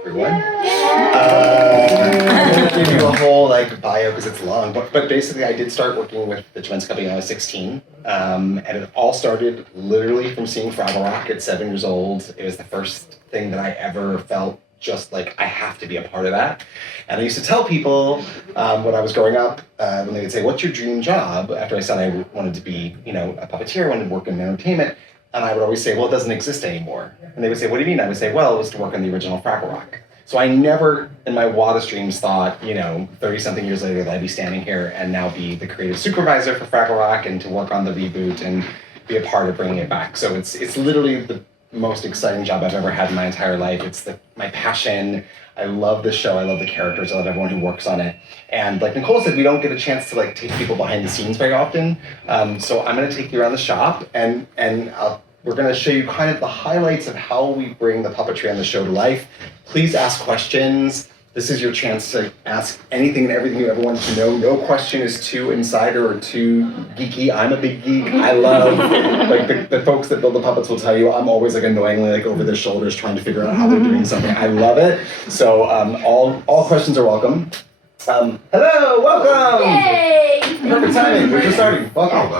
everyone. I'm going to give you a whole bio because it's long, but basically I did start working with the Twins Company when I was 16, and it all started literally from seeing Fraggle Rock at 7 years old. It was the first thing that I ever felt just like I have to be a part of that. And I used to tell people when I was growing up, when they would say, "What's your dream job?" After I said I wanted to be, a puppeteer, I wanted to work in entertainment. And I would always say, "Well, it doesn't exist anymore." And they would say, "What do you mean?" I would say, "Well, it was to work on the original Fraggle Rock." So I never in my wildest dreams thought, 30-something years later, that I'd be standing here and now be the creative supervisor for Fraggle Rock and to work on the reboot and be a part of bringing it back. So it's literally the most exciting job I've ever had in my entire life. It's my passion. I love the show. I love the characters. I love everyone who works on it. And like Nicole said, we don't get a chance to take people behind the scenes very often. So I'm going to take you around the shop and we're going to show you kind of the highlights of how we bring the puppetry on the show to life. Please ask questions. This is your chance to ask anything and everything you ever wanted to know. No question is too insider or too geeky. I'm a big geek. I love, the folks that build the puppets will tell you, I'm always annoyingly over their shoulders trying to figure out how they're doing something. I love it. So all questions are welcome. Hello, welcome! Yay! Perfect timing, we're just starting. Welcome.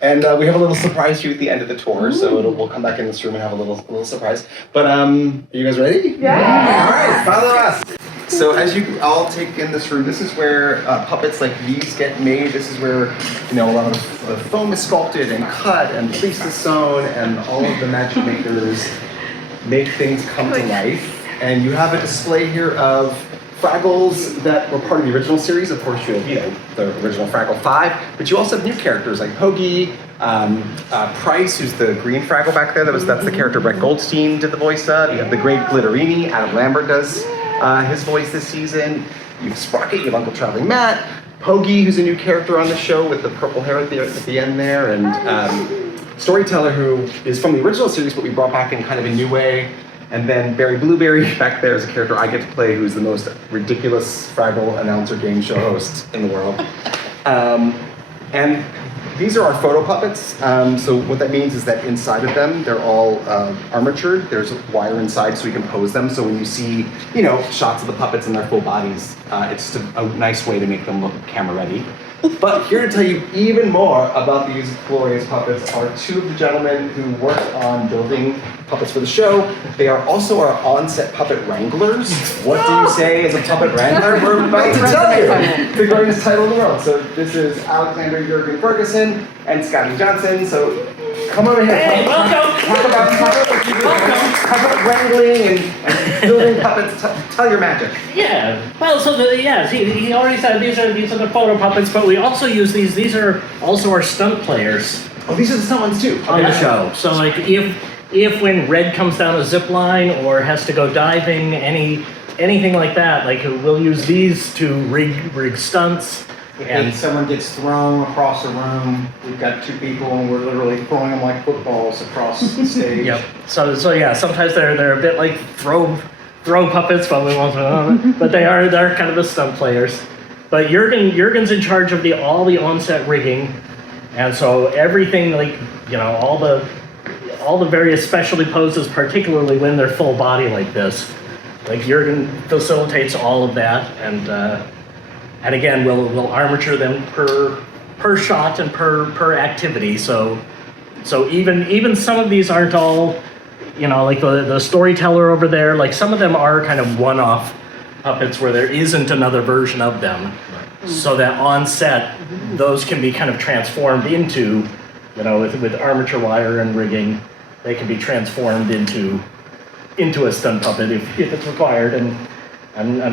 And we have a little surprise for you at the end of the tour, so we'll come back in this room and have a little surprise. But are you guys ready? Yeah! All right, follow us. So as you all take in this room, this is where puppets like these get made. This is where a lot of the foam is sculpted and cut and fleece is sewn, and all of the magic makers make things come to life. And you have a display here of Fraggles that were part of the original series. Of course, you have the original Fraggle 5, but you also have new characters like Hoagie, Price, who's the green Fraggle back there. That's the character Brett Goldstein did the voice of. You have the Great Glitterini. Adam Lambert does his voice this season. You have Sprocket, you have Uncle Traveling Matt, Hoagie, who's a new character on the show with the purple hair at the end there, and Storyteller, who is from the original series, but we brought back in kind of a new way. And then Barry Blueberry back there is a character I get to play, who's the most ridiculous Fraggle announcer game show host in the world. And these are our photo puppets. So what that means is that inside of them, they're all armatured. There's wire inside so we can pose them. So when you see, shots of the puppets in their full bodies, it's just a nice way to make them look camera ready. But here to tell you even more about these glorious puppets are two of the gentlemen who worked on building puppets for the show. They are also our on-set puppet wranglers. What do you say as a puppet wrangler? We're about to tell you the greatest title in the world. So this is Alexander Jurgen Ferguson and Scotty Johnson. So come over here. Hey, welcome. Talk about wrangling and building puppets. Tell your magic. Yeah. Well, he already said these are the photo puppets, but we also use these. These are also our stunt players. Oh, these are the stunt ones too on the show. So if when Red comes down a zip line or has to go diving, anything like that, we'll use these to rig stunts. And someone gets thrown across the room, we've got two people and we're literally throwing them like footballs across the stage. Yep. So yeah, sometimes they're a bit like throw puppets, but we won't. But they're kind of the stunt players. But Jurgen's in charge of all the on-set rigging, and so everything all the various specialty poses, particularly when they're full body like this, Jurgen facilitates all of that, and again we'll armature them per shot and per activity. So even some of these aren't all, like the Storyteller over there, some of them are kind of one-off puppets where there isn't another version of them. So that on set, those can be kind of transformed into, with armature wire and rigging, they can be transformed into a stunt puppet if it's required. And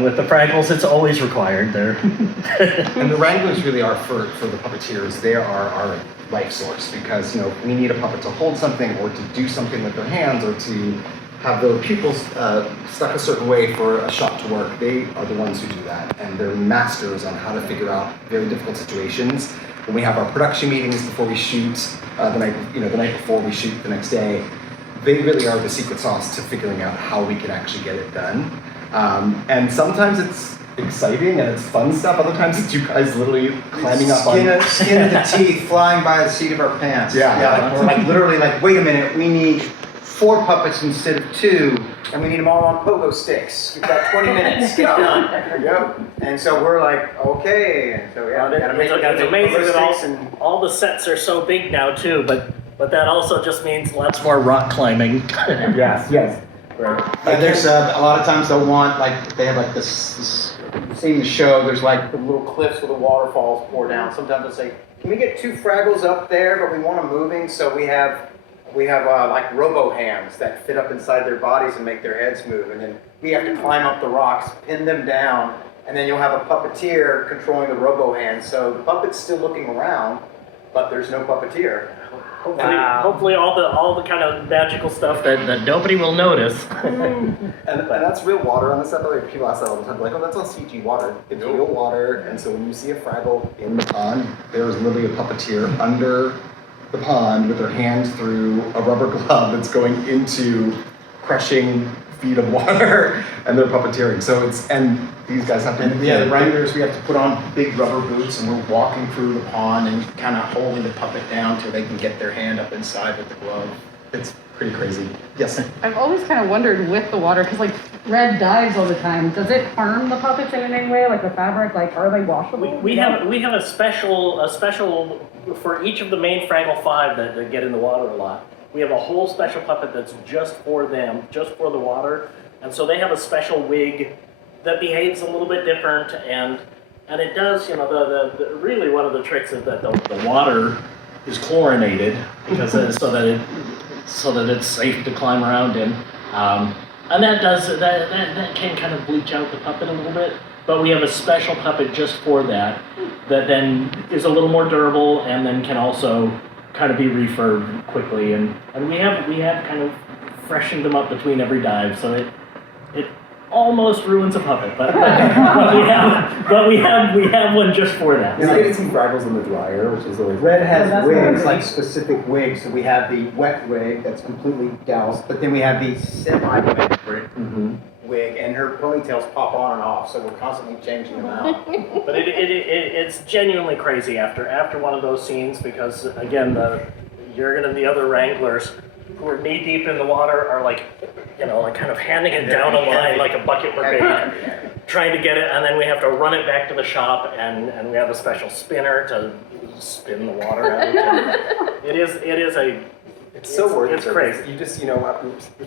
with the Fraggles, it's always required. And the wranglers really are for the puppeteers. They are our life source because we need a puppet to hold something or to do something with their hands or to have their pupils stuck a certain way for a shot to work. They are the ones who do that, and they're masters on how to figure out very difficult situations. When we have our production meetings before we shoot, the night before we shoot the next day, they really are the secret sauce to figuring out how we can actually get it done. And sometimes it's exciting and it's fun stuff. Other times it's you guys literally climbing up on skin of the teeth, flying by the seat of our pants. Yeah. We're literally wait a minute, we need 4 puppets instead of 2, and we need them all on pogo sticks. We've got 20 minutes, get done. Yep. And so we're like, okay, and so yeah, we gotta make It's amazing pogo that sticks and all the sets are so big now too, but that also just means lots more rock climbing. Yes. Right. yeah, there's a lot of times they'll want, like, they have like this seeing the show, there's like the little cliffs where the waterfalls pour down. Sometimes they'll say, can we get 2 Fraggles up there, but we want them moving, so we have like robo hands that fit up inside their bodies and make their heads move, and then we have to climb up the rocks, pin them down, and then you'll have a puppeteer controlling the robo hands. So the puppet's still looking around, but there's no puppeteer. Hopefully all the kind of magical stuff that nobody will notice. And that's real water on the set. Like, people ask that all the time, like, oh, that's all CG water. It's real water, and so when you see a Fraggle in the pond, there's literally a puppeteer under the pond with their hand through a rubber glove that's going into crushing feet of water, and they're puppeteering. So and these guys have to. And yeah, the wranglers, we have to put on big rubber boots, and we're walking through the pond and kind of holding the puppet down till they can get their hand up inside with the glove. It's pretty crazy. Yes. I've always kind of wondered with the water, because like Red dives all the time. Does it harm the puppets in any way? Like the fabric, like are they washable? We have a special for each of the main Fraggle 5 that get in the water a lot. We have a whole special puppet that's just for them, just for the water, and so they have a special wig that behaves a little bit different, and it does, you know, the really one of the tricks is that the water is chlorinated because so that it's safe to climb around in, and that can kind of bleach out the puppet a little bit. But we have a special puppet just for that then is a little more durable and then can also kind of be refurbed quickly, and we have kind of freshened them up between every dive, so it almost ruins a puppet, but we have one just for that. You're getting some Fraggles in the dryer, which is always Red has that's wigs, nice. like specific wigs. So we have the wet wig that's completely doused, but then we have the semi-wet wig, and her ponytails pop on and off, so we're constantly changing them out. But it's genuinely crazy after one of those scenes, because again Jurgen and the other wranglers who are knee deep in the water are like kind of handing it down a line like a bucket brigade, trying to get it, and then we have to run it back to the shop, and we have a special spinner to spin the water out. And It's so worth it. It's crazy. You just, we were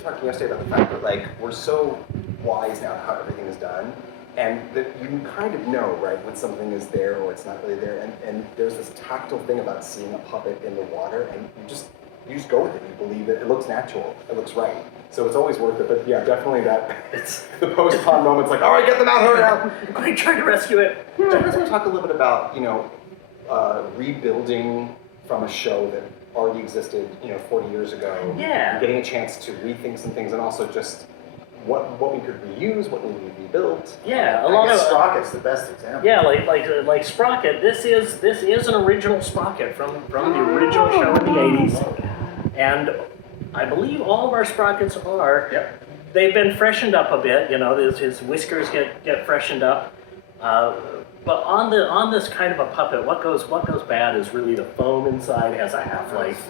talking yesterday about the fact that, like, we're so wise now how everything is done, and that you can kind of know, right, when something is there or it's not really there, and there's this tactile thing about seeing a puppet in the water, and you just go with it. You believe it. It looks natural. It looks right. So it's always worth it. But yeah, definitely it's the post-pond moment's like, all right, get them out, hurry up. Quick, try to rescue it. So I just want to talk a little bit about, rebuilding from a show that already existed, 40 years ago. Yeah. And getting a chance to rethink some things, and also just what we could reuse, what we need to rebuild. Yeah, a I lot guess of Sprocket's the best example. yeah, like Sprocket. This is an original Sprocket from the original show in the '80s, and I believe all of our Sprockets are. Yep. They've been freshened up a bit. His whiskers get freshened up. But on this kind of a puppet, what goes bad is really the foam inside has a half-life,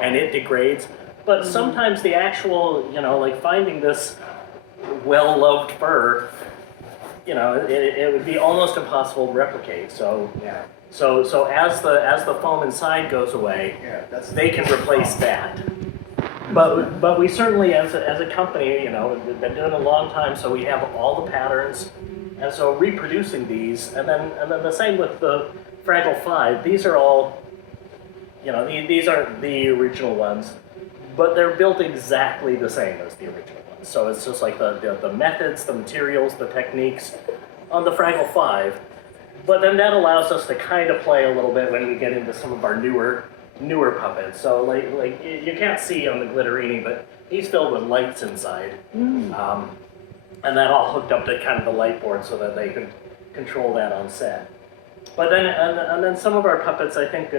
and it degrades. But sometimes the actual, like finding this well-loved fur, it would be almost impossible to replicate. So Yeah. so as the foam inside goes away, they can replace that. But we certainly, as a company, we've been doing it a long time, so we have all the patterns, and so reproducing these, and then the same with the Fraggle 5. These are all, these aren't the original ones, but they're built exactly the same as the original ones. So it's just like the methods, the materials, the techniques on the Fraggle 5. But then that allows us to kind of play a little bit when we get into some of our newer puppets. So like you can't see on the Glitterini, but he's filled with lights inside, and that all hooked up to kind of the light board so that they could control that on set. But then and then some of our puppets, I think,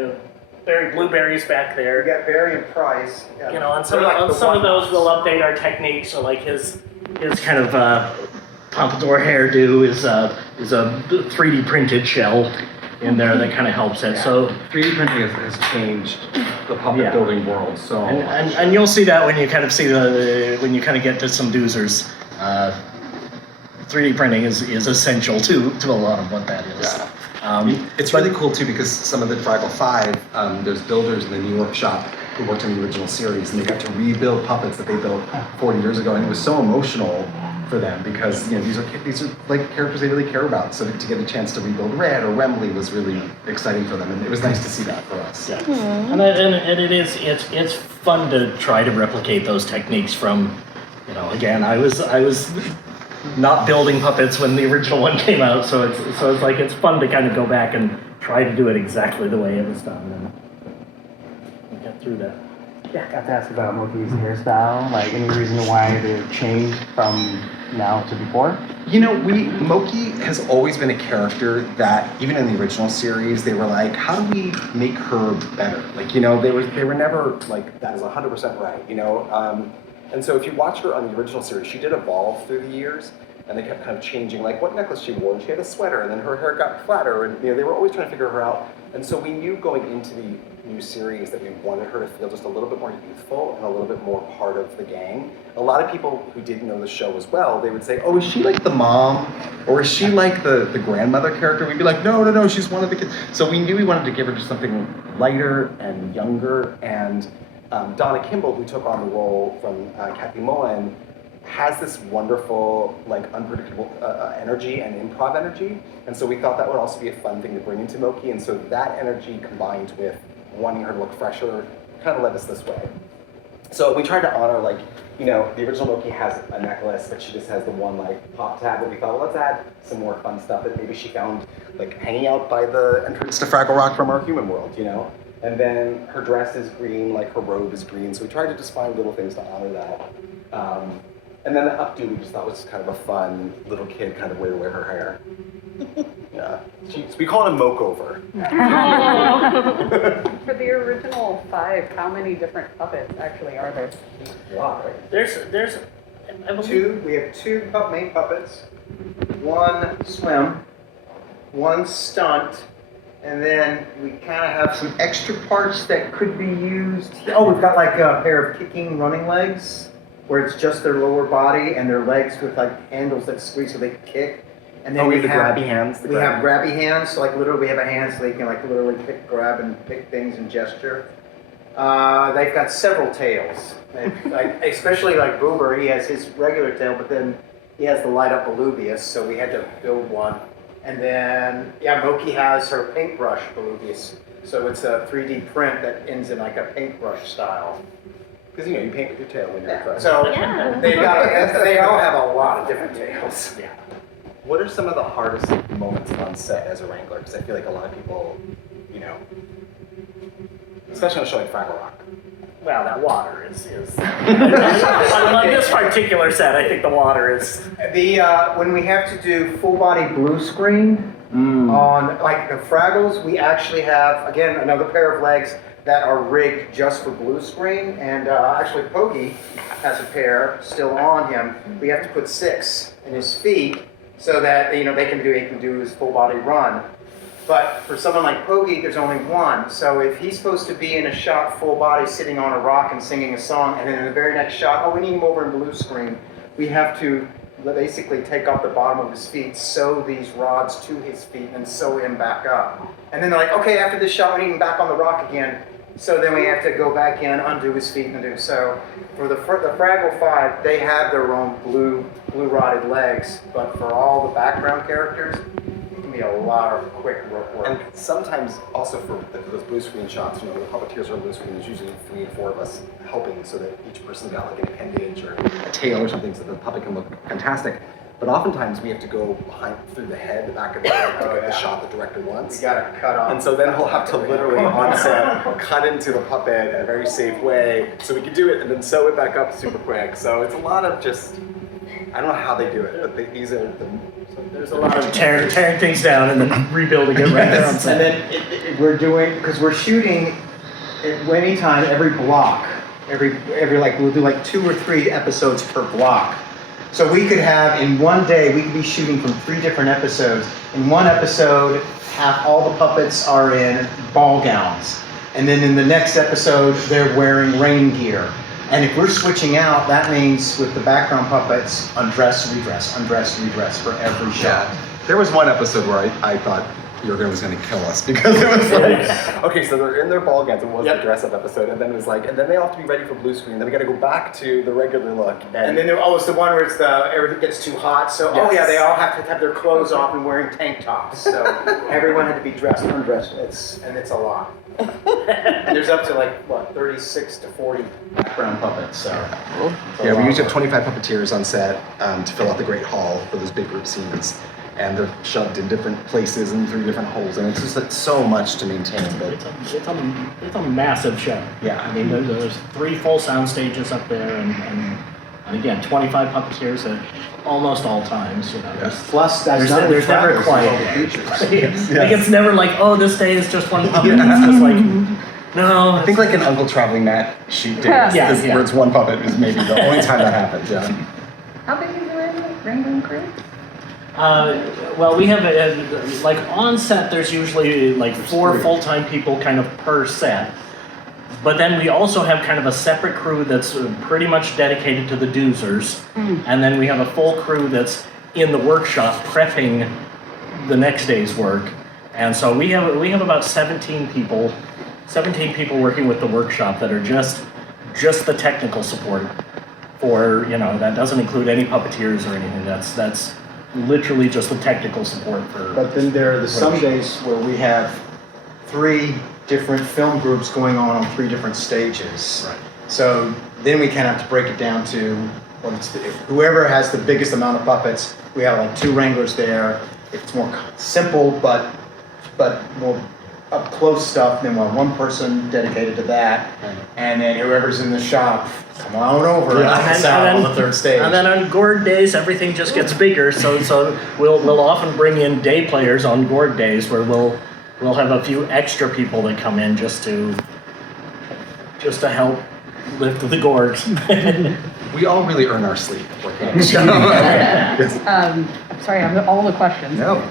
Barry Blueberry's back We there. got Barry and Price. On some of those we'll update our techniques. So like his kind of pompadour hairdo is a 3D printed shell. in there that kind of helps it. So 3D printing has changed the puppet Yeah. building world so much. and you'll see that when you kind of see when you kind of get to some doozers. 3D printing is essential to a lot of what that is. Yeah. It's really cool too because some of the Fraggle 5, there's builders in the New York shop who worked on the original series and they got to rebuild puppets that they built 40 years ago, and it was so emotional for them because these are like characters they really care about. So to get a chance to rebuild Red or Wembley was really exciting for them, and it was nice to see that for us. Yeah. And it's fun to try to replicate those techniques from, again, I was not building puppets when the original one came out, so it's like it's fun to kind of go back and try to do it exactly the way it was done and get through that. I got to ask about Moki's hairstyle, like any reason why they changed from now to before? Moki has always been a character that, even in the original series, they were like, how do we make her better? Like, they were never like, that is 100% right, And so if you watch her on the original series, she did evolve through the years, and they kept kind of changing, like what necklace she wore, and she had a sweater, and then her hair got flatter, and they were always trying to figure her out. And so we knew going into the new series that we wanted her to feel just a little bit more youthful and a little bit more part of the gang. A lot of people who didn't know the show as well, they would say, oh, is she like the mom? Or is she like the grandmother character? We'd be like, no, she's one of the kids. So we knew we wanted to give her just something lighter and younger, and Donna Kimball, who took on the role from Kathy Mullen, has this wonderful, like, unpredictable energy and improv energy. And so we thought that would also be a fun thing to bring into Moki. And so that energy combined with wanting her to look fresher kind of led us this way. So we tried to honor, like, the original Moki has a necklace, but she just has the one, like, pop tab. But we thought, well, let's add some more fun stuff that maybe she found, like, hanging out by the entrance to Fraggle Rock from our human world, And then her dress is green, like her robe is green. So we tried to just find little things to honor that. And then the updo we just thought was kind of a fun little kid kind of way to wear her hair. Yeah. We call it a mokeover. For the original 5, how many different puppets actually are there? A lot, right? There's I believe- We have two main puppets, one swim, one stunt, and then we kind of have some extra parts that could be used. Oh, we've got like a pair of kicking running legs, where it's just their lower body and their legs with like handles that squeeze so they can kick. And then we have the grabby hands. We have grabby hands, so like literally we have a hand so they can like literally grab and pick things and gesture. They've got several tails. Like, especially like Boober, he has his regular tail, but then he has the light up Volubius, so we had to build one. And then, Moki has her paintbrush Volubius. So it's a 3D print that ends in like a paintbrush style. Because you paint with your tail when you're dressed. So they all have a lot of different tails. Yeah. What are some of the hardest moments on set as a wrangler? Because I feel like a lot of people, especially on a show like Fraggle Rock. Well, that water is on this particular set, I think the water is. When we have to do full body blue screen on like the Fraggles, we actually have again another pair of legs that are rigged just for blue screen, and actually Pokey has a pair still on him. We have to put 6 in his feet so that he can do his full body run. But for someone like Pokey, there's only one. So if he's supposed to be in a shot full body sitting on a rock and singing a song, and then in the very next shot, we need him over in blue screen, we have to basically take off the bottom of his feet, sew these rods to his feet, and sew him back up. And then they're like, okay, after this shot, we need him back on the rock again. So then we have to go back in, undo his feet, and do so. For the Fraggle 5, they have their own blue rotted legs, but for all the background characters, it can be a lot of quick work. And sometimes also for those blue screen shots, the puppeteers are blue screen, there's usually 3 or 4 of us helping so that each person got like an appendage or a tail or something so the puppet can look fantastic. But oftentimes we have to go through the head, the back of the head to get the shot the director wants. We gotta cut off. And so then he'll have to literally on set cut into the puppet in a very safe way so we can do it and then sew it back up super quick. So it's a lot of just, I don't know how they do it, but these are there's a lot of tearing things down and then rebuilding it right there on set. And then we're doing, because we're shooting at any time, every block, every like we'll do like 2 or 3 episodes per block. So we could have in one day we could be shooting from 3 different episodes. In one episode, all the puppets are in ball gowns. And then in the next episode, they're wearing rain gear. And if we're switching out, that means with the background puppets, undress, redress for every show. Yeah. There was one episode where I thought Jurgen was going to kill us because it was like, okay, so they're in their ball gowns. It was the dress-up episode, and then it was like, and then they all have to be ready for blue screen. Then we got to go back to the regular look. And then it's the one where it's everything gets too hot. So they all have to have their clothes off and wearing tank tops. So everyone had to be dressed, undressed. It's a lot. And there's up to 36 to 40 background puppets. So yeah, we usually have 25 puppeteers on set to fill out the Great Hall for those big group scenes. And they're shoved in different places and through different holes, and it's just so much to maintain. But It's a massive show. Yeah. I mean, there's 3 full sound stages up there, and again, 25 puppeteers at almost all times. You know, plus there's never quiet. features. Like it's never like, oh, this day is just one puppet. It's just like, no. I think like an Uncle Traveling Matt shoot day, where it's one puppet is maybe the only time that happens. Yeah. How big is the Wrangling crew? Well, we have like on set. There's usually like 4 full-time people kind of per set, but then we also have kind of a separate crew that's pretty much dedicated to the doozers, and then we have a full crew that's in the workshop prepping the next day's work, and so we have about 17 people working with the workshop that are just the technical support for, that doesn't include any puppeteers or anything. That's literally just the technical support for. But then there are the some days where we have 3 different film groups going on 3 different stages. Right. So then we kind of have to break it down to whoever has the biggest amount of puppets. We have like 2 wranglers there. It's more simple, but more up close stuff. Then we'll have 1 person dedicated to that, and then whoever's in the shop, come on over and help us out on the 3rd stage. And then on gourd days, everything just gets bigger. So we'll often bring in day players on gourd days where we'll have a few extra people that come in just to help lift the gourds. We all really earn our sleep working on the show. I'm sorry, I have all the questions. No.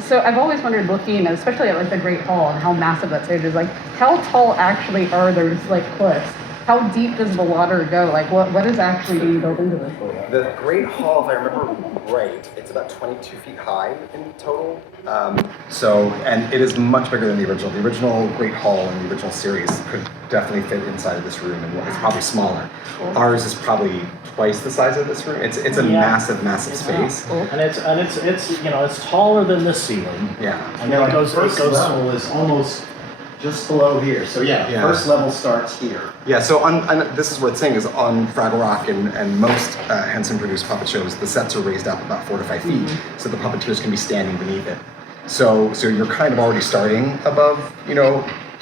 So I've always wondered, looking, especially at the Great Hall and how massive that stage is, how tall actually are those cliffs? How deep does the water go? What is actually being built into this? The Great Hall, if I remember right, it's about 22 feet high in total. And it is much bigger than the original. The original Great Hall in the original series could definitely fit inside of this room, and it's probably smaller. Ours is probably twice the size of this room. It's a massive space. And it's taller than the ceiling. Yeah. And then it goes level is almost just below here. So first level starts here. Yeah, so on this is what it's saying is on Fraggle Rock and most Henson produced puppet shows, the sets are raised up about 4 to 5 feet, so the puppeteers can be standing beneath it. So you're kind of already starting above,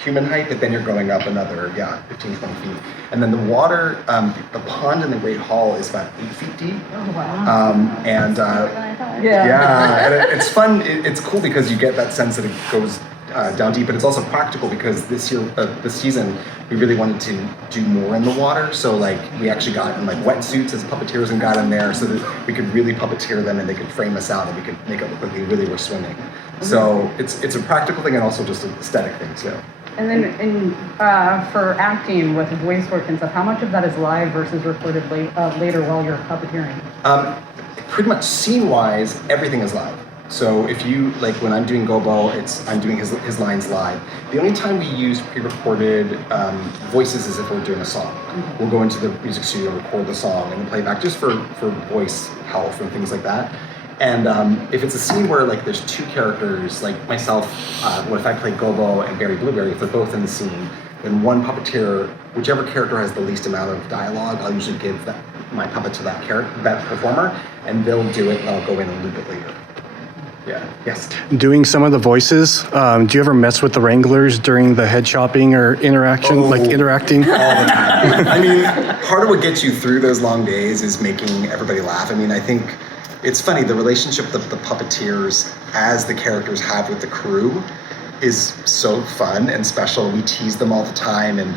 human height, but then you're going up another, 15, 20 feet. And then the water, the pond in the Great Hall is about 8 feet deep. Oh, wow. And it's fun. It's cool because you get that sense that it goes down deep, but it's also practical because this season, we really wanted to do more in the water. So we actually got in wetsuits as puppeteers and got in there so that we could really puppeteer them and they could frame us out and we could make it look like they really were swimming. So it's a practical thing and also just an aesthetic thing too. And then for acting with voice work and stuff, how much of that is live versus recorded later while you're puppeteering? Pretty much scene-wise, everything is live. So if you, when I'm doing Gobo, I'm doing his lines live. The only time we use pre-recorded voices is if we're doing a song. Mm-hmm. We'll go into the music studio, record the song, and then play back just for voice health and things like that. And if it's a scene where there's 2 characters, like myself, if I play Gobo and Barry Blueberry, if they're both in the scene, then one puppeteer, whichever character has the least amount of dialogue, I'll usually give my puppet to that performer, and they'll do it, and I'll go in and loop it later. Yeah. Yes. Doing some of the voices, do you ever mess with the Wranglers during the head shopping or interacting? All the time. I mean, part of what gets you through those long days is making everybody laugh. I mean, I think it's funny, the relationship that the puppeteers as the characters have with the crew is so fun and special. We tease them all the time, and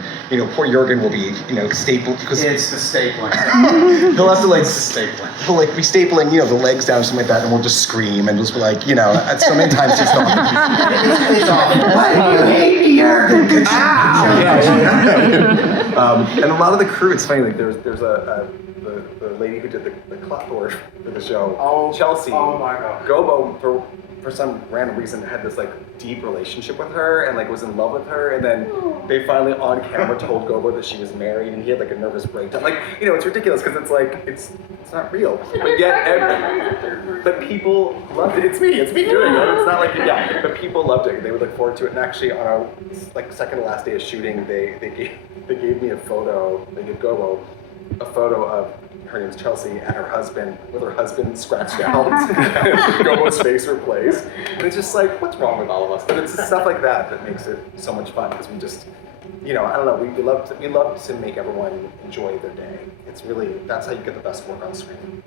poor Jurgen will be stapled because It's the stapling. he'll have to like It's the stapling. he'll like be stapling the legs down or something like that, and we'll just scream and just be like so many times just It's awful. Why do you hate me, Jurgen? and a lot of the crew, it's funny, like there's the lady who did the clapboard for the show, Chelsea. Oh my God. Gobo, for some random reason, had this like deep relationship with her and like was in love with her, and then they finally on camera told Gobo that she was married, and he had like a nervous breakdown. Like it's ridiculous because it's like it's not real, but yet but people loved it. It's me doing it. It's not like but people loved it. They would look forward to it, and actually on our second to last day of shooting, they gave me a photo. They gave Gobo a photo of her name's Chelsea and her husband with her husband scratched out, Gobo's face replaced. And it's just like, what's wrong with all of us? But it's stuff like that that makes it so much fun because we just, I don't know, we love to make everyone enjoy their day. It's really, that's how you get the best work on screen.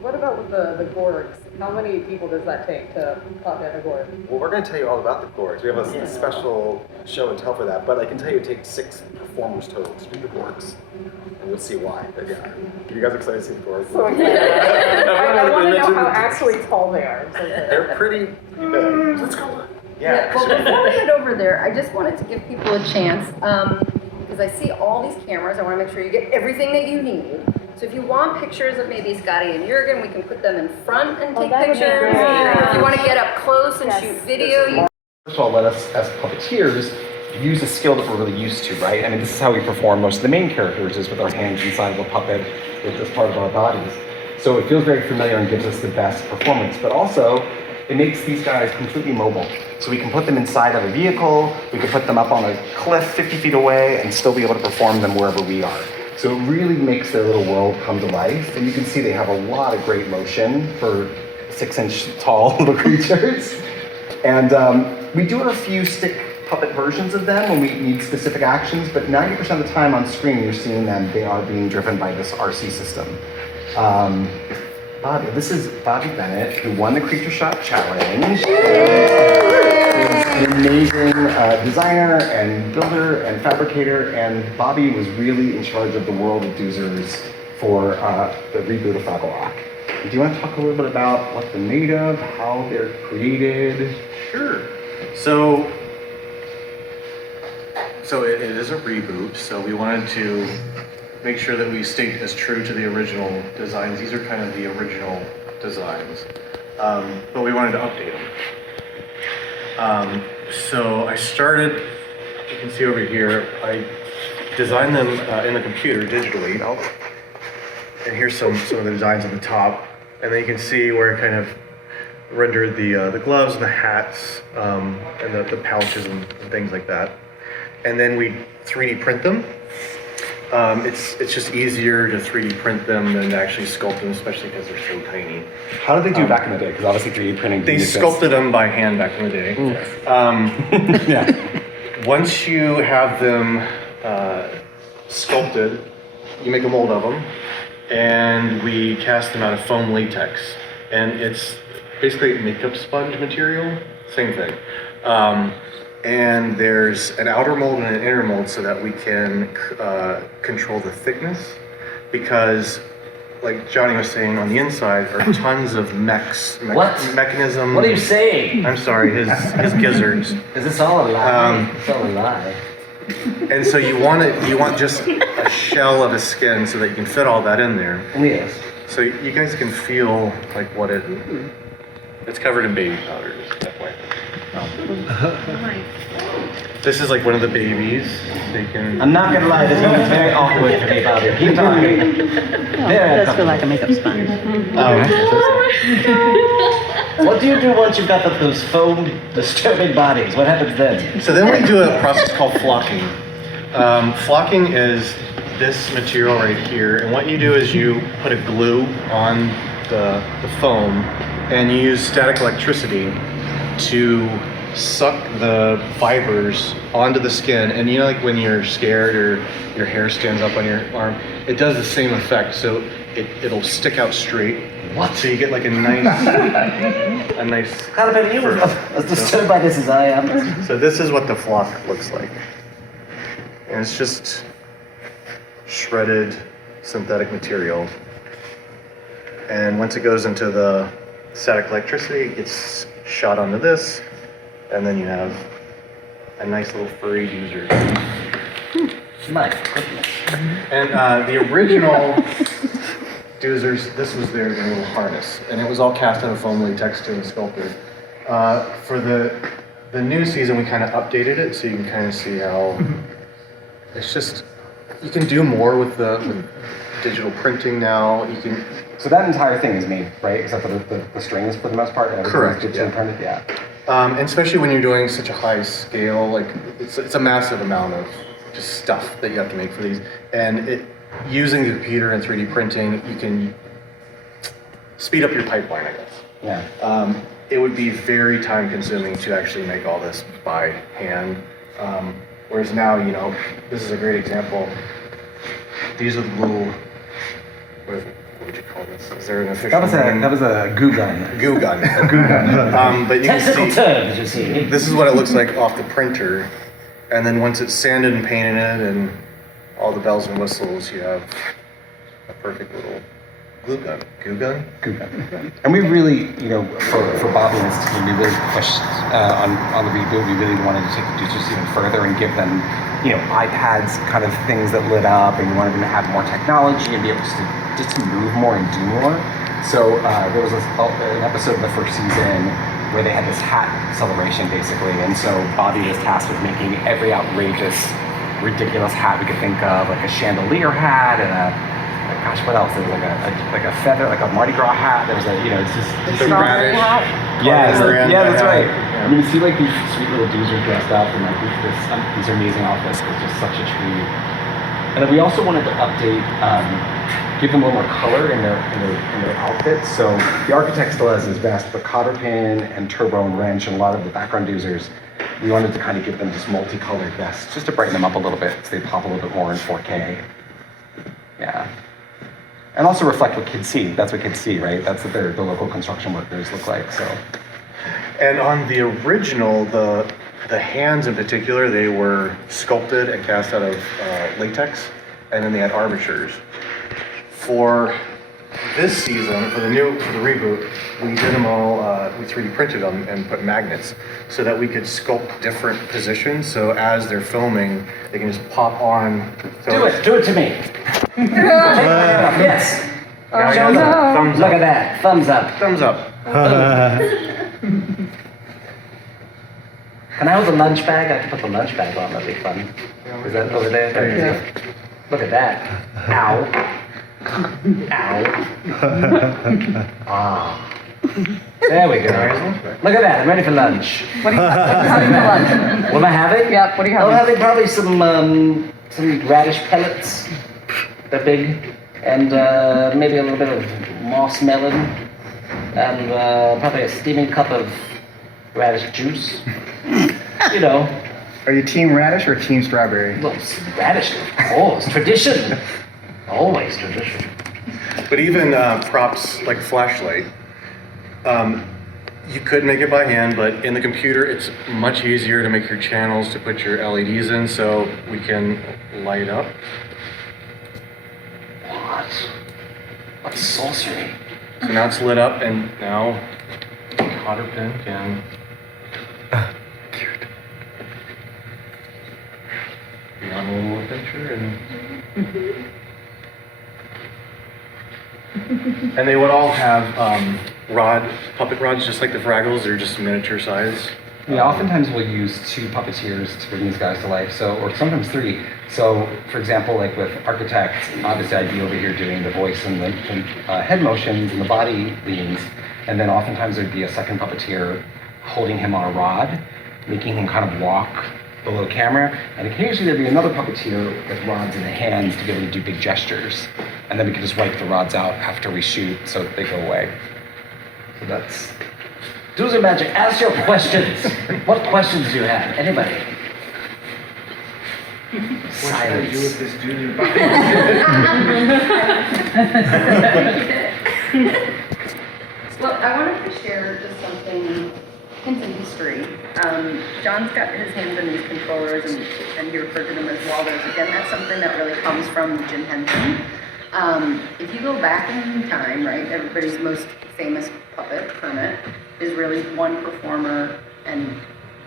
What about with the gourds? How many people does that take to pop in a gourd? Well, we're going to tell you all about the gourds. We have a special show and tell for that, but I can tell you it takes 6 performers total to do the gourds. And you'll see why. But yeah, you guys excited to see the gourds? So excited. I want to know how actually tall they are. They're pretty big. Let's go. Yeah, well, before we head over there, I just wanted to give people a chance, because I see all these cameras. I want to make sure you get everything that you need. So if you want pictures of maybe Scotty and Jurgen, we can put them in front and take that would be pictures. great. If you want to get up close and shoot video, you First of all, let us, as puppeteers, use a skill that we're really used to, right? I mean, this is how we perform most of the main characters, is with our hands inside of a puppet, with this part of our bodies. So it feels very familiar and gives us the best performance, but also it makes these guys completely mobile. So we can put them inside of a vehicle, we can put them up on a cliff 50 feet away and still be able to perform them wherever we are. So it really makes their little world come to life. And you can see they have a lot of great motion for 6-inch tall little creatures. And we do have a few stick puppet versions of them when we need specific actions, but 90% of the time on screen you're seeing them, they are being driven by this RC system. Bobby, this is Bobby Bennett, who won the Creature Shop Challenge. He's an amazing designer and builder and fabricator, and Bobby was really in charge of the world of doozers for the reboot of Fraggle Rock. Do you want to talk a little bit about what they're made of, how they're created? Sure. So it is a reboot, so we wanted to make sure that we stayed as true to the original designs. These are kind of the original designs, but we wanted to update them. So I started, you can see over here, I designed them in the computer digitally. And here's some of the designs at the top. And then you can see where I kind of rendered the gloves and the hats and the pouches and things like that. And then we 3D print them. It's just easier to 3D print them than to actually sculpt them, especially because they're so tiny. How did they do back in the day? Because obviously 3D printing They didn't exist. sculpted them by hand back in the day. Yeah. Once you have them sculpted, you make a mold of them, and we cast them out of foam latex. And it's basically makeup sponge material, same thing. And there's an outer mold and an inner mold so that we can control the thickness, because like Johnny was saying, on the inside are tons of mechanisms. What are you saying? I'm sorry, his gizzards. Is this all a lie? It's all a lie. And so you want just a shell of a skin so that you can fit all that in there. Yes. So you guys can feel like what it's covered in baby powder, just that way. This is like one of the babies. They can. I'm not gonna lie, this moment's very awkward for me, Bobby. Keep talking. Very does feel like a makeup sponge. What do you do once you've got those foam disturbing bodies? What happens then? So then we do a process called flocking. Flocking is this material right here, and what you do is you put a glue on the foam, and you use static electricity to suck the fibers onto the skin. And you know, like when you're scared or your hair stands up on your arm, it does the same effect. So it'll stick out straight. What? So you get like a nice, a nice. How about you? fur. As disturbed by this as I am. So this is what the flock looks like. And it's just shredded synthetic material. And once it goes into the static electricity, it gets shot onto this, and then you have a nice little furry doozer. My goodness. And the original doozers, this was their little harness, and it was all cast out of foam latex and sculpted. For the new season, we kind of updated it, so you can kind of see how it's just, you can do more with digital printing now. You can. So that entire thing is made, right? Except for the strings for the most part. And Correct, It's yeah. printed, yeah. And especially when you're doing such a high scale, like it's a massive amount of just stuff that you have to make for these. And using the computer and 3D printing, you can speed up your pipeline, I guess. Yeah. It would be very time consuming to actually make all this by hand. Whereas now, this is a great example. These are the little, what would you call this? Is there an official name? That was a goo gun. Goo gun. A goo gun. But you can Technical see, terms, you see. this is what it looks like off the printer. And then once it's sanded and painted and all the bells and whistles, you have a perfect little glue gun. Goo gun? Goo gun. And we really, for Bobby and his team, we really pushed on the reboot. We really wanted to take the Deucers even further and give them, iPads, kind of things that lit up, and we wanted them to have more technology and be able just to move more and do more. So there was an episode of the first season where they had this hat celebration, basically, and so Bobby was tasked with making every outrageous, ridiculous hat we could think of, like a chandelier hat and what else? There was like a feather, like a Mardi Gras hat. There was it's just The radish. yeah, that's right. Yeah. I mean, to see like these sweet little dudes are dressed up and like these amazing outfits was just such a treat. And then we also wanted to update, give them a little more color in their outfits. So the architect still has his vest, but cotter pin and turbo and wrench and a lot of the background doozers, we wanted to kind of give them just multicolored vests just to brighten them up a little bit so they pop a little bit more in 4K. Yeah. And also reflect what kids see. That's what kids see, right? That's what the local construction workers look like. So. And on the original, the hands in particular, they were sculpted and cast out of latex, and then they had armatures. For this season, for the reboot, we did them all, we 3D printed them and put magnets so that we could sculpt different positions. So as they're filming, they can just pop on. So Do it to me. Yes. Now you Oh, have no. thumbs Look up. at that. Thumbs up. Thumbs up. Can I hold the lunch bag? I can put the lunch bag on. That'd be fun. Is that over there? There you Yeah. Look at that. Ow. Ow. Ah. There we go. Look at that. I'm ready for lunch. What do you having for lunch? What am I having? Yeah, what are you I'm having? having probably some radish pellets. They're big. And maybe a little bit of moss melon. And probably a steaming cup of radish juice. Are you team radish or team strawberry? Well, it's radish, of course. Tradition. Always tradition. But even props like flashlight, you could make it by hand, but in the computer, it's much easier to make your channels, to put your LEDs in, so we can light up. What? What's sorcery? So now it's lit up, and now cotter pin can be on a little adventure, and they would all have puppet rods, just like the Fraggles. They're just miniature size. Yeah, oftentimes we'll use 2 puppeteers to bring these guys to life, or sometimes 3. So, for example, like with Architect, obviously I'd be over here doing the voice and the head motions and the body leans, and then oftentimes there'd be a second puppeteer holding him on a rod, making him kind of walk below camera, and occasionally there'd be another puppeteer with rods in the hands to be able to do big gestures, and then we could just wipe the rods out after we shoot so that they go away. So that's... Doozer Magic, ask your questions. What questions do you have? Anybody? What should I do with this junior body? Well, I wanted to share just something, Henson history. John's got his hands on these controllers, and he referred to them as Waldos. Again, that's something that really comes from Jim Henson. If you go back in time, right, everybody's most famous puppet, Kermit, is really one performer and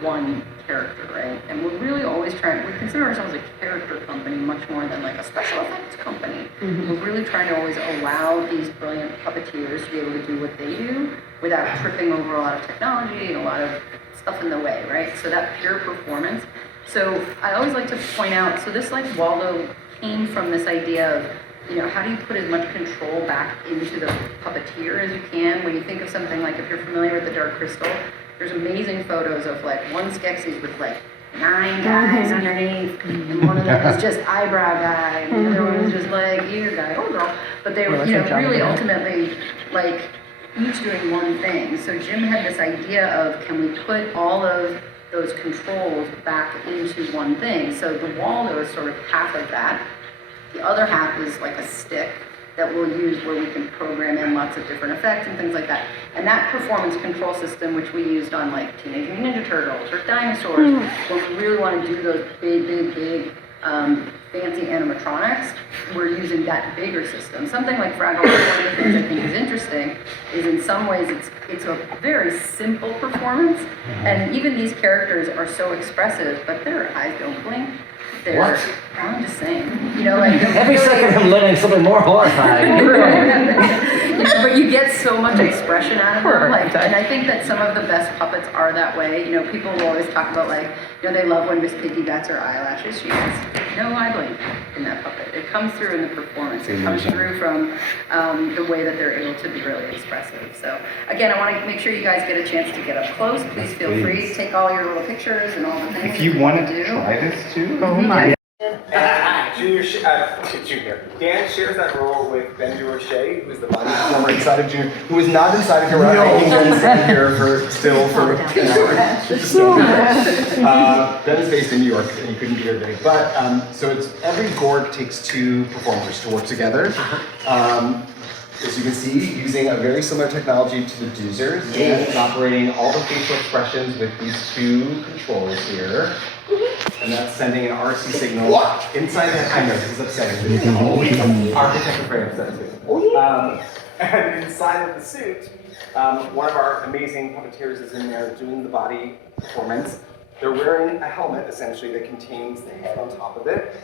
one character, right? And we're really always trying, we consider ourselves a character company much more than like a special effects company. We're really trying to always allow these brilliant puppeteers to be able to do what they do without tripping over a lot of technology and a lot of stuff in the way, right? So that pure performance. So I always like to point out, so this like Waldo came from this idea of, you know, how do you put as much control back into the puppeteer as you can? When you think of something like, if you're familiar with the Dark Crystal, there's amazing photos of like one Skeksis with like 9 guys underneath, and one of them is just eyebrow guy, and the other one is just like ear guy, or girl. But they were, you know, really ultimately like each doing one thing. So Jim had this idea of, can we put all of those controls back into one thing? So the Waldo is sort of half of that. The other half is like a stick that we'll use where we can program in lots of different effects and things like that. And that performance control system, which we used on like Teenage Mutant Ninja Turtles or dinosaurs, when we really want to do those big, fancy animatronics, we're using that bigger system. Something like Fraggle, one of the things I think is interesting is in some ways it's a very simple performance, and even these characters are so expressive, but their eyes don't blink. What? I'm just saying, you know, like Every second I'm learning something more horrifying. You know, but you get so much expression out of them, like, and I think that some of the best puppets are that way. You know, people will always talk about like, you know, they love when Miss Piggy bats her eyelashes. She has no eye blink in that puppet. It comes through in the performance. It comes through from the way that they're able to be really expressive. So again, I want to make sure you guys get a chance to get up close. Please feel free to take all your little pictures and all the things. If you wanted to do. try this too. Junior. Dan shares that role with Ben Durocher, who's the body performer inside of Junior, who is not inside of Garage. No. He's going to stand here for an hour. Ben is based in New York, and he couldn't be here today. But so it's every Gorg takes 2 performers to work together. As you can see, using a very similar technology to the Doozers, Dan is operating all the facial expressions with these 2 controls here. And that's sending an RC signal inside the head. I know, this is upsetting. Architect is very upset too. And inside of the suit, one of our amazing puppeteers is in there doing the body performance. They're wearing a helmet, essentially, that contains the head on top of it.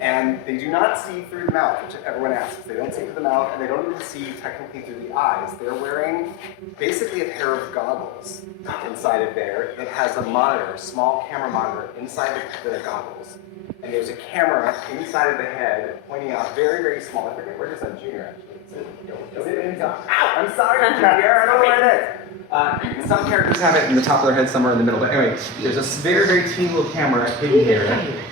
And they do not see through the mouth, which everyone asks. They don't see through the mouth, and they don't even see technically through the eyes. They're wearing basically a pair of goggles inside of there that has a monitor, a small camera monitor inside the goggles. And there's a camera inside of the head pointing out very, very small. I forget where it is on Junior, actually. Is it ow, I'm sorry, Junior, I don't know where it is. Some characters have it in the top of their head, somewhere in the middle. But anyway, there's a very, very teeny little camera hidden here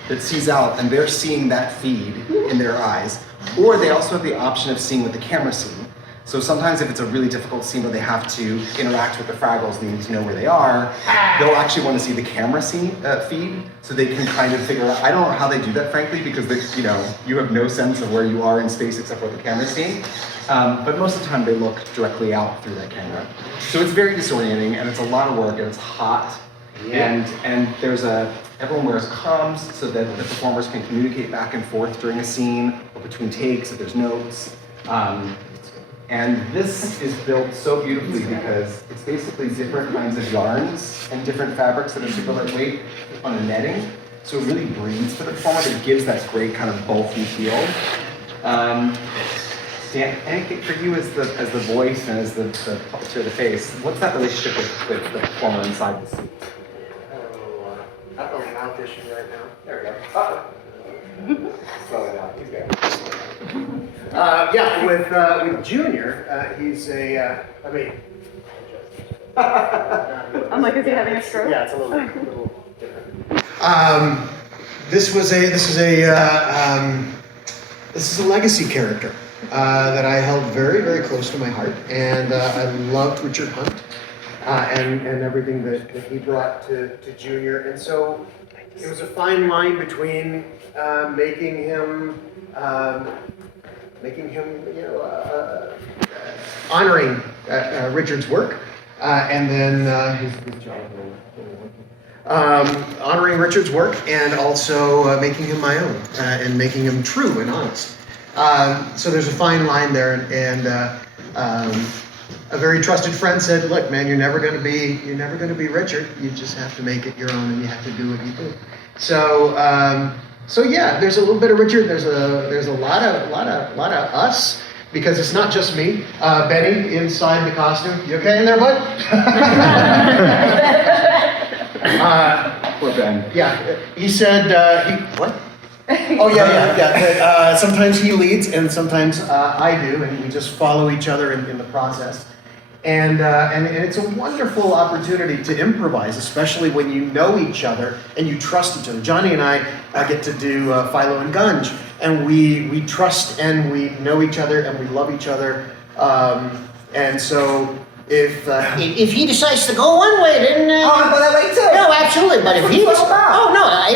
that sees out, and they're seeing that feed in their eyes. Or they also have the option of seeing what the camera sees. So sometimes if it's a really difficult scene where they have to interact with the Fraggles, they need to know where they are, they'll actually want to see the camera feed, so they can kind of figure out. I don't know how they do that, frankly, because you have no sense of where you are in space except for what the camera's seeing. But most of the time they look directly out through that camera. So it's very disorienting, and it's a lot of work, and it's hot. And there's everyone wears comms so that the performers can communicate back and forth during a scene or between takes if there's notes. And this is built so beautifully because it's basically different kinds of yarns and different fabrics that are super lightweight on a netting. So it really breathes for the performer. It gives that great kind of bulky feel. Dan, anything for you as the voice and as the puppeteer of the face, what's that relationship with the performer inside the suit? I don't know, I'm auditioning right now. There we go. Slow it down. He's there. Yeah, with Junior, he's I'm like, is he having a stroke? Yeah, it's a little different. This is a legacy character that I held very, very close to my heart, and I loved Richard Hunt and everything that he brought to Junior, and so It was a fine line between making him, honoring Richard's work, and then honoring Richard's work, and also making him my own, and making him true and honest. So there's a fine line there, and a very trusted friend said, "Look, man, you're never going to be Richard. You just have to make it your own, and you have to do what you do." So, so yeah, there's a little bit of Richard. There's a lot of us, because it's not just me. Benny inside the costume. You okay in there, bud? Poor Ben. Yeah, he said what? Oh yeah. Sometimes he leads, and sometimes I do, and we just follow each other in the process. And it's a wonderful opportunity to improvise, especially when you know each other and you trust each other. Johnny and I get to do Philo and Gunge, and we trust and we know each other and we love each other. And so if he decides to go one way, then I go that way too. no, absolutely. But if he was,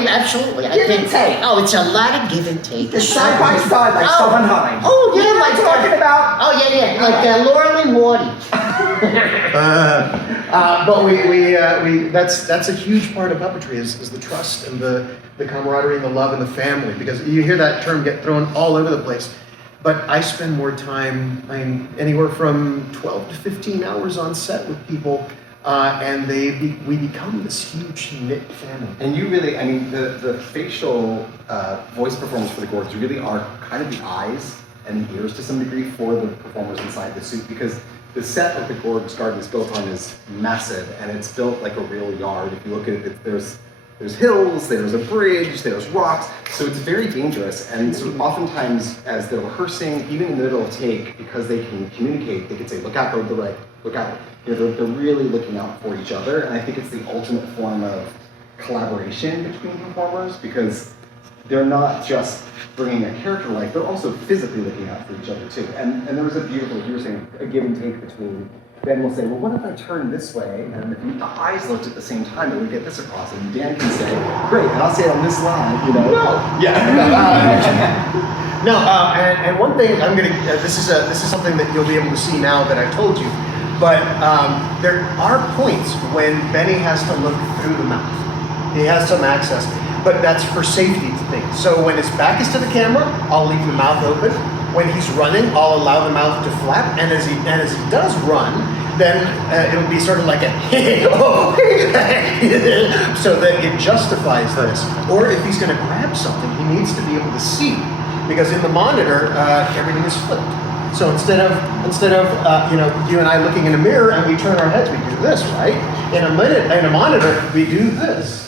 absolutely. Give and take. Oh, it's a lot of give and take. It's side by side, like Southern Honey. Oh yeah, like talking about. Oh yeah, like Laurel and Morty. But we that's a huge part of puppetry is the trust and the camaraderie and the love and the family, because you hear that term get thrown all over the place. But I spend more time, anywhere from 12 to 15 hours on set with people, and we become this huge knit family. And you really, the facial voice performance for the Gorgs really are kind of the eyes and the ears to some degree for the performers inside the suit, because the set that the Gorgs Garden is built on is massive, and it's built like a real yard. If you look at it, there's hills, there's a bridge, there's rocks, so it's very dangerous. And so oftentimes as they're rehearsing, even in the middle of take, because they can communicate, they can say, look out, go to the right, look out. They're really looking out for each other, and I think it's the ultimate form of collaboration between performers, because they're not just bringing a character to life, they're also physically looking out for each other too. And there was a beautiful, you were saying, a give and take between, Ben will say, well, what if I turn this way? And if the eyes looked at the same time, it would get this across. And Dan can say, great, and I'll say it on this line, No. Yeah. And one thing this is something that you'll be able to see now that I've told you, but there are points when Benny has to look through the mouth. He has some access, but that's for safety things. So when his back is to the camera, I'll leave the mouth open. When he's running, I'll allow the mouth to flap, and as he does run, then it'll be sort of like a so that it justifies this. Or if he's going to grab something, he needs to be able to see, because in the monitor everything is flipped. So instead of you and I looking in a mirror and we turn our heads, we do this, right? In a monitor, we do this.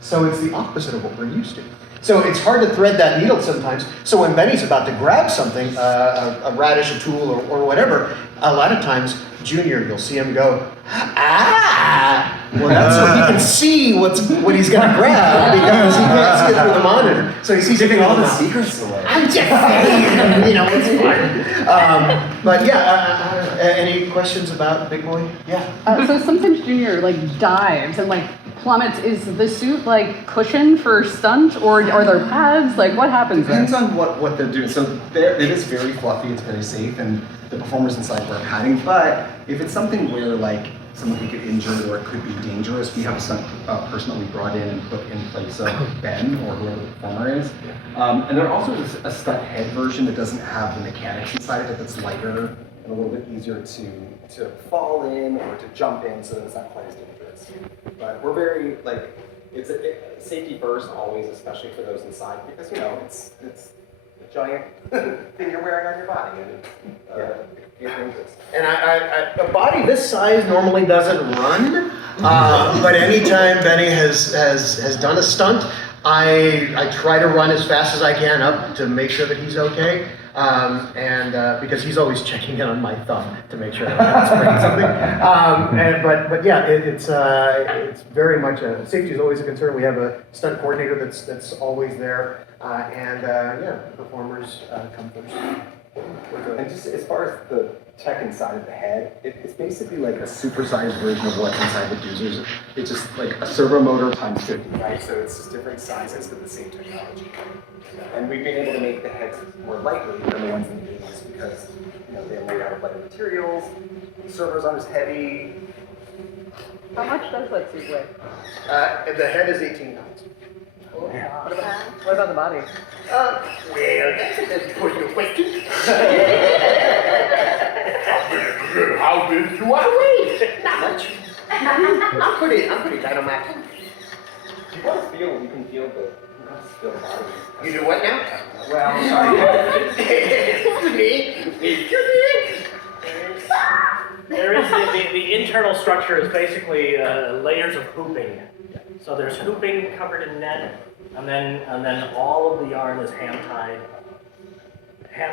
So it's the opposite of what we're used to. So it's hard to thread that needle sometimes. So when Benny's about to grab something, a radish, a tool, or whatever, a lot of times, Junior, you'll see him go, ah! Well, that's so he can see what he's going to grab, because he can't see it through the monitor. So he sees giving all the secrets away. I'm just saying, it's fun. But yeah, any questions about Big Boy? Yeah. So sometimes Junior dives and plummets. Is the suit cushioned for stunt, or are there pads? What happens? Depends on what they're doing. So it is very fluffy, it's very safe, and the performers inside wear padding. But if it's something where someone could get injured or it could be dangerous, we have a stunt person that we brought in and put in place of Ben or whoever the performer is. And there also is a stunt head version that doesn't have the mechanics inside of it, that's lighter and a little bit easier to fall in or to jump in, so that it's not quite as dangerous. But we're very it's safety first always, especially for those inside, because it's a giant thing you're wearing on your body, and it's dangerous. And a body this size normally doesn't run, but anytime Benny has done a stunt, I try to run as fast as I can up to make sure that he's okay. Because he's always checking in on my thumb to make sure I'm not spraying something. But yeah, it's very much safety is always a concern. We have a stunt coordinator that's always there. Yeah, performers come first. And just as far as the tech inside of the head, it's basically like a supersized version of what's inside the doozers. It's just like a servo motor times 50, right? So it's just different sizes but the same technology. And we've been able to make the heads more lightweight than the ones in the 80s because they're made out of lighter materials. The servos aren't as heavy. How much does Lexi weigh? The head is 18 pounds. What about the body? Well, that's a very important question. How big do I weigh? Not much. I'm pretty light on my feet. If you want to feel, you can feel the body. You do what now? Well, I'm sorry. There is the internal structure is basically layers of hooping. So there's hooping covered in net, and then all of the yarn is hand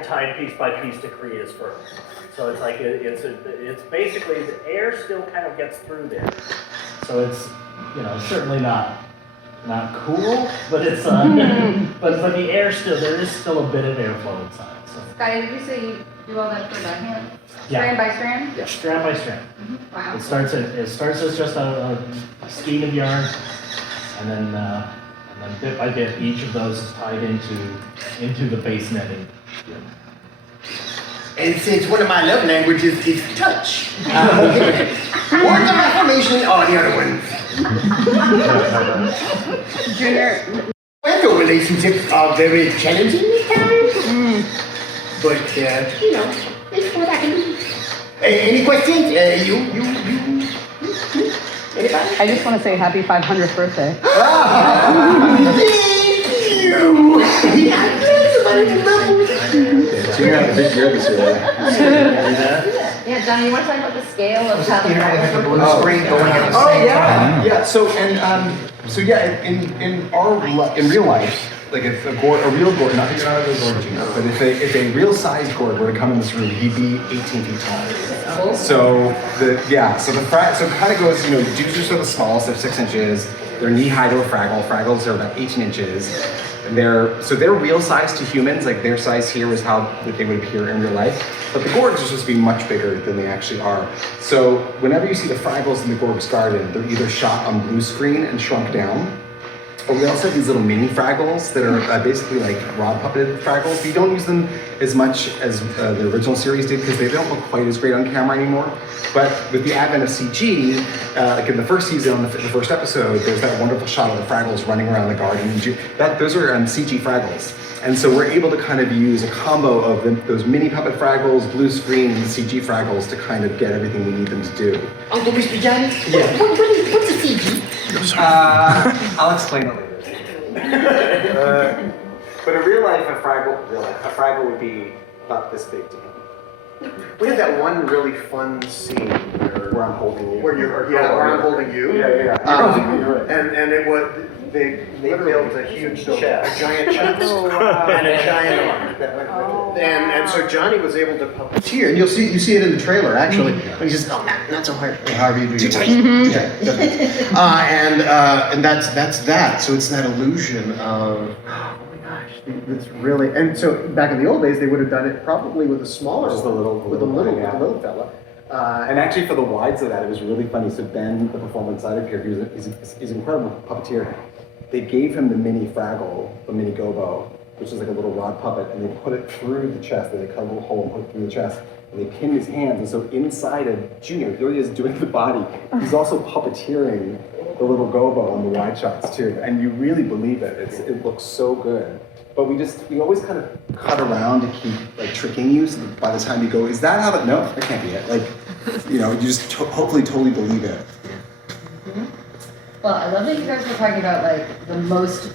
tied piece by piece to create his fur. So it's like it's basically the air still kind of gets through there. So it's certainly not cool, but it's but the air there is still a bit of airflow inside. So Scotty, did you say you do all that for by hand? Yeah. Strand by strand? yeah, strand by strand. Wow. It starts as just a skein of yarn, and then bit by bit, each of those is tied into the base netting. And since one of my love languages is touch, words of affirmation are the other ones. Junior, Parental relationships are very challenging at times. But, it's what I can do. Any questions? You. Anybody? I just want to say happy 500th birthday. Thank you. Junior had a big year this year. Yeah, Johnny, you want to talk about the scale of how the blue screen going at the Oh same yeah, time. yeah. So in real life, like if a real gourd, not that you're not a gourd Gina, but if a real size gourd were to come in this room, he'd be 18 feet tall. So it kind of goes, doozers are the smallest, they're 6 inches. They're knee high to a Fraggle. Fraggles are about 18 inches. And they're real size to humans, like their size here is how they would appear in real life. But the gourds are supposed to be much bigger than they actually are. So whenever you see the Fraggles in the Gorb's garden, they're either shot on blue screen and shrunk down, or we also have these little mini Fraggles that are basically like rod puppeted Fraggles. We don't use them as much as the original series did because they don't look quite as great on camera anymore. But with the advent of CG, like in the first season, on the first episode, there's that wonderful shot of the Fraggles running around the garden. Those are CG Fraggles. And so we're able to kind of use a combo of those mini puppet Fraggles, blue screen, and CG Fraggles to kind of get everything we need them to do. Uncle Mr. Johnny, what's a CG? I'll explain it later. But in real life, a Fraggle would be about this big to him. We had that one really fun scene Where I'm holding you. where I'm holding you. Yeah. You're right. And it was they built a huge chest, a giant chest, and a giant arm. And so Johnny was able to Here, and you see it in the trailer actually. When he says, "Oh, not so hard." However you do. Too tight. And that's that. So it's that illusion of. It's really, and so back in the old days, they would have done it probably with a smaller Just one, the little fella. And actually, for the wides of that, it was really funny. So Ben, the performer inside of here, he's an incredible puppeteer. They gave him the mini Fraggle, the mini Gobo, which is like a little rod puppet, and they put it through the chest. They cut a little hole and put it through the chest, and they pinned his hands. And so inside of Junior, here he is doing the body. He's also puppeteering the little Gobo on the wide shots too, and you really believe it. It looks so good. But we always kind of cut around to keep like tricking you. So by the time you go, is that how that? No, that can't be it. Like, you just hopefully totally believe it. Well, I love that you guys were talking about like the most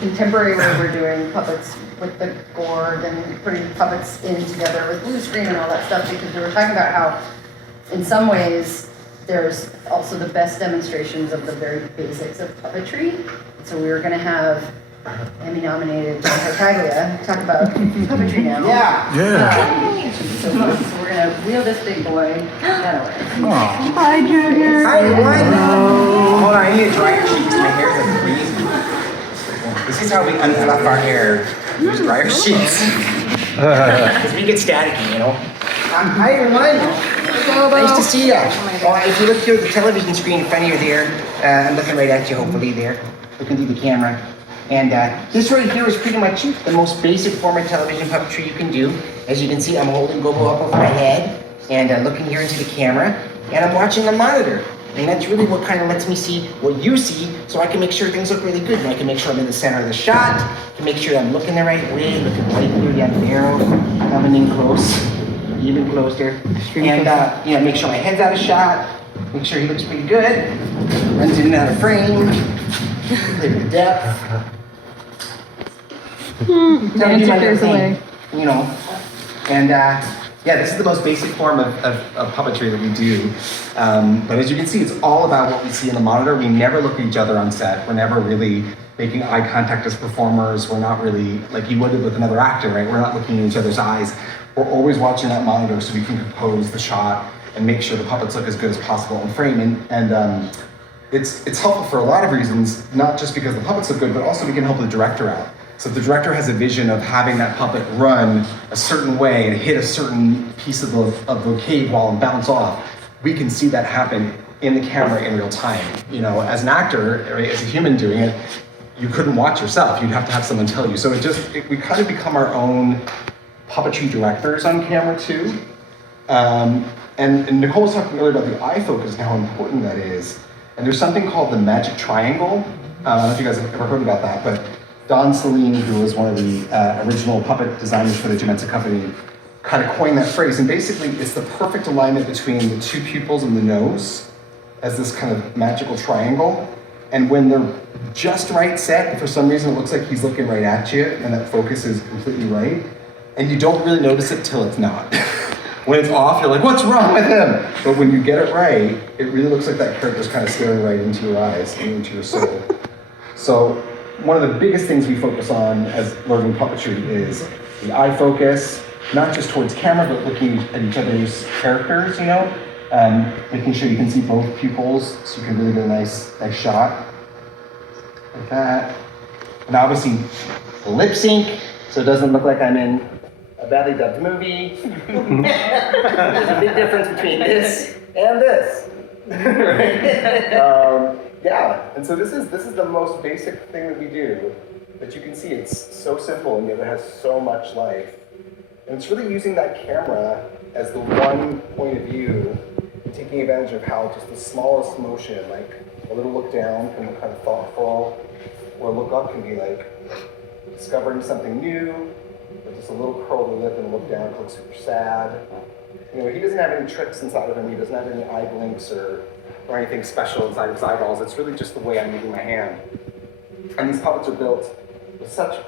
contemporary way we're doing puppets with the gourd and putting puppets in together with blue screen and all that stuff, because we were talking about how in some ways there's also the best demonstrations of the very basics of puppetry. So we were going to have Emmy nominated Tartaglia talk about puppetry now. Yeah. So we're going to wheel this big boy that way. Hi, Junior. Hi, what? Hold on, I need a dry sheet. My hair's like crazy. This This is how we unfluff our hair. Use dryer sheets. Because we get staticky, you know. Hi everyone. Nice to see you. If you look through the television screen in front of you there, I'm looking right at you, hopefully there, looking through the camera. And this right here is pretty much the most basic form of television puppetry you can do. As you can see, I'm holding Gogo up over my head and looking here into the camera, and I'm watching the monitor. And that's really what kind of lets me see what you see, so I can make sure things look really good. And I can make sure I'm in the center of the shot, I can make sure I'm looking the right way, looking right through the arrow, coming in close, even closer. And you know, make sure my head's out of shot, make sure he looks pretty good, runs in and out of frame, play with the depth. Dancer away. You know, and yeah, this is the most basic form of puppetry that we do. But as you can see, it's all about what we see in the monitor. We never look at each other on set. We're never really making eye contact as performers. We're not really, like you would with another actor, right? We're not looking in each other's eyes. We're always watching that monitor so we can compose the shot and make sure the puppets look as good as possible in frame. And it's helpful for a lot of reasons, not just because the puppets look good, but also we can help the director out. So if the director has a vision of having that puppet run a certain way and hit a certain piece of the cave wall and bounce off, we can see that happen in the camera in real time. You know, as an actor, as a human doing it, you couldn't watch yourself. You'd have to have someone tell you. So we kind of become our own puppetry directors on camera too. And Nicole was talking earlier about the eye focus and how important that is. And there's something called the magic triangle. I don't know if you guys have ever heard about that, but Don Celine, who was one of the original puppet designers for the Gemensa Company, kind of coined that phrase. And basically, it's the perfect alignment between the two pupils and the nose as this kind of magical triangle. And when they're just right set, for some reason, it looks like he's looking right at you, and that focus is completely right. And you don't really notice it till it's not. When it's off, you're like, what's wrong with him? But when you get it right, it really looks like that character's kind of staring right into your eyes and into your soul. So one of the biggest things we focus on as learning puppetry is the eye focus, not just towards camera, but looking at each other's characters, you know, making sure you can see both pupils so you can really get a nice shot like that. And obviously lip sync, so it doesn't look like I'm in a badly dubbed movie. There's a big difference between this and this. Right? Yeah, and so this is the most basic thing that we do, but you can see it's so simple and yet it has so much life. And it's really using that camera as the one point of view, and taking advantage of how just the smallest motion, like a little look down can look kind of thoughtful, or a look up can be like discovering something new, or just a little curl of the lip and a look down can look super sad. You know, he doesn't have any tricks inside of him, he doesn't have any eye blinks or anything special inside of his eyeballs. It's really just the way I'm moving my hand. And these puppets are built with such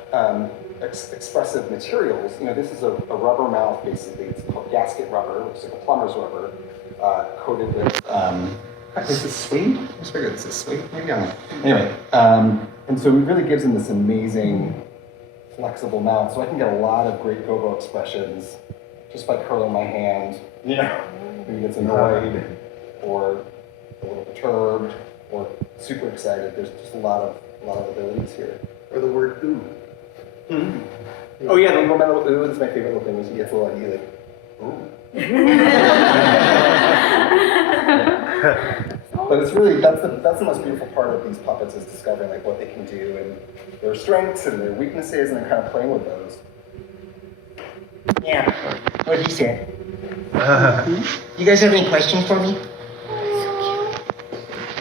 expressive materials. You know, this is a rubber mouth, basically. It's called gasket rubber, which is like a plumber's rubber, coated with, is this suede? I just figured this is suede. Maybe I don't know. Anyway, and so it really gives him this amazing, flexible mouth. So I can get a lot of great go-go expressions just by curling my hand. You know, when he gets annoyed, or a little perturbed, or super excited. There's just a lot of abilities here. Or the word ooh. Mm-hmm. Oh yeah, the little ooh is my favorite little thing. Is he gets a little like ooh. But it's really that's the most beautiful part of these puppets, is discovering like what they can do and their strengths and their weaknesses, and then kind of playing with those. Yeah, what he said. You guys have any questions for me?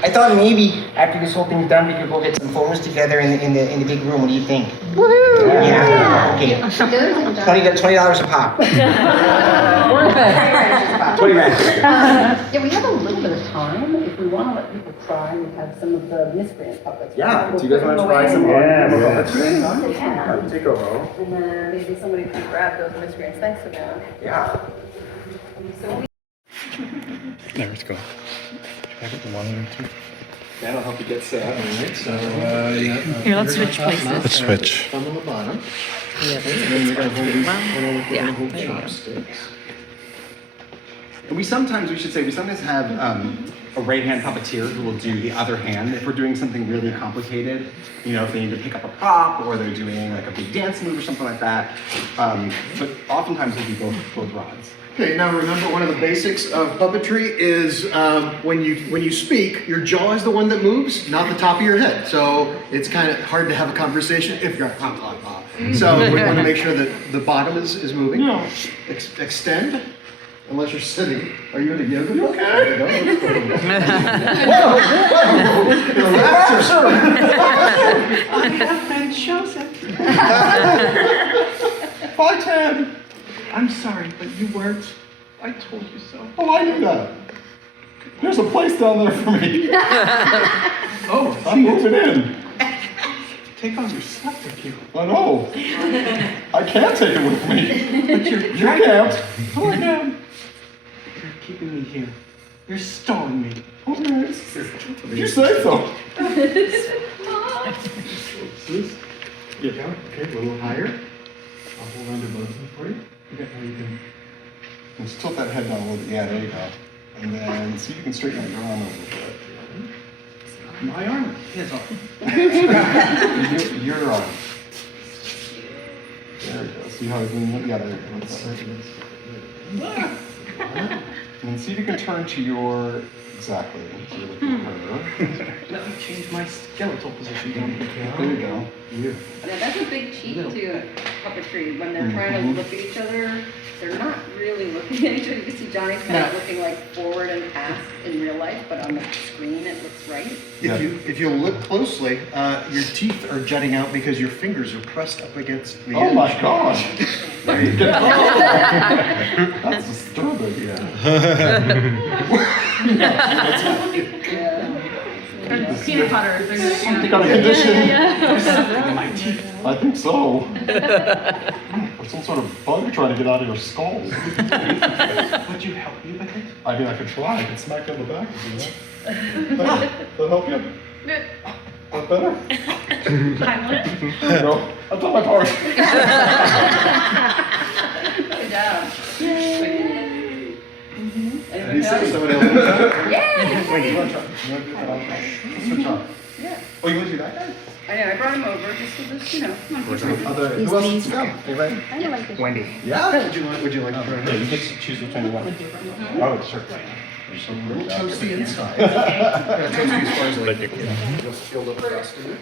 I thought maybe after this whole thing's done, we could go get some photos together in the big room. What do you think? Woohoo! Yeah. Okay. $20 a pop. Worth it. 20 rand. Yeah, we have a little bit of time. If we want to let people try, we have some of the miscreant puppets. Yeah, do you guys want to try some puppetry? Yeah. Take a row. And then maybe somebody can grab those miscreants. Thanks for that. Yeah. So we There, let's go. Dan will help you get set. All right, so Here, let's switch places. Let's switch. Thumb on the bottom. And then you're going to hold these chopsticks. And we sometimes have a right-hand puppeteer who will do the other hand if we're doing something really complicated. You know, if they need to pick up a prop or they're doing like a big dance move or something like that. But oftentimes we'll do both rods. Okay, now remember one of the basics of puppetry is when you speak, your jaw is the one that moves, not the top of your head. So it's kind of hard to have a conversation if you're So we want to make sure that the bottom is moving. No. Extend, unless you're sitting. Are you in a yoga? Okay. I have been chosen. Bye, Ted. I'm sorry, but you weren't. I told you so. Oh, I knew that. There's a place down there for me. Oh, I'm moving in. take all your stuff with you. I know. I can't take it with me. But you can't. Oh, I can. You're keeping me here. You're stalling me. Okay. You say so. Yeah, okay, a little higher. I'll hold on to both of them for you. Okay, now you can. Just tilt that head down a little bit. Yeah, there you go. And then see if you can straighten out your arm a little bit. My arm. His arm. Your arm. There we go. See how it's in? Yeah, there you go. And then see if you can turn to your exactly. So you're looking at her. Let me change my skeletal position down here. There you go. Yeah, that's a big cheat to puppetry. When they're trying to look at each other, they're not really looking at each other. You can see Johnny's kind of looking like forward and past in real life, but on the screen it looks right. If you look closely, your teeth are jutting out because your fingers are pressed up against the edge. Oh my gosh. That's disturbing. Peanut butter. Something got a condition. I think so. Or some sort of bug trying to get out of your skull. Would you help me with it? I mean, I could try. I could smack you on the back if you want. That help you? That better? There you go. I've done my part. Good job. You say someone else. Yeah. Wait, you want to try? You want to switch on? Yeah. Oh, you want to do that guy? I know, I brought him over just so this, you know. Who else wants to come? Anybody? I like this. Wendy. Yeah? Would you like to try? Yeah, you get to choose which one you want. Oh, sure. There's some little toasty inside. Yeah, toasty as far as like, you'll feel a little crust in it.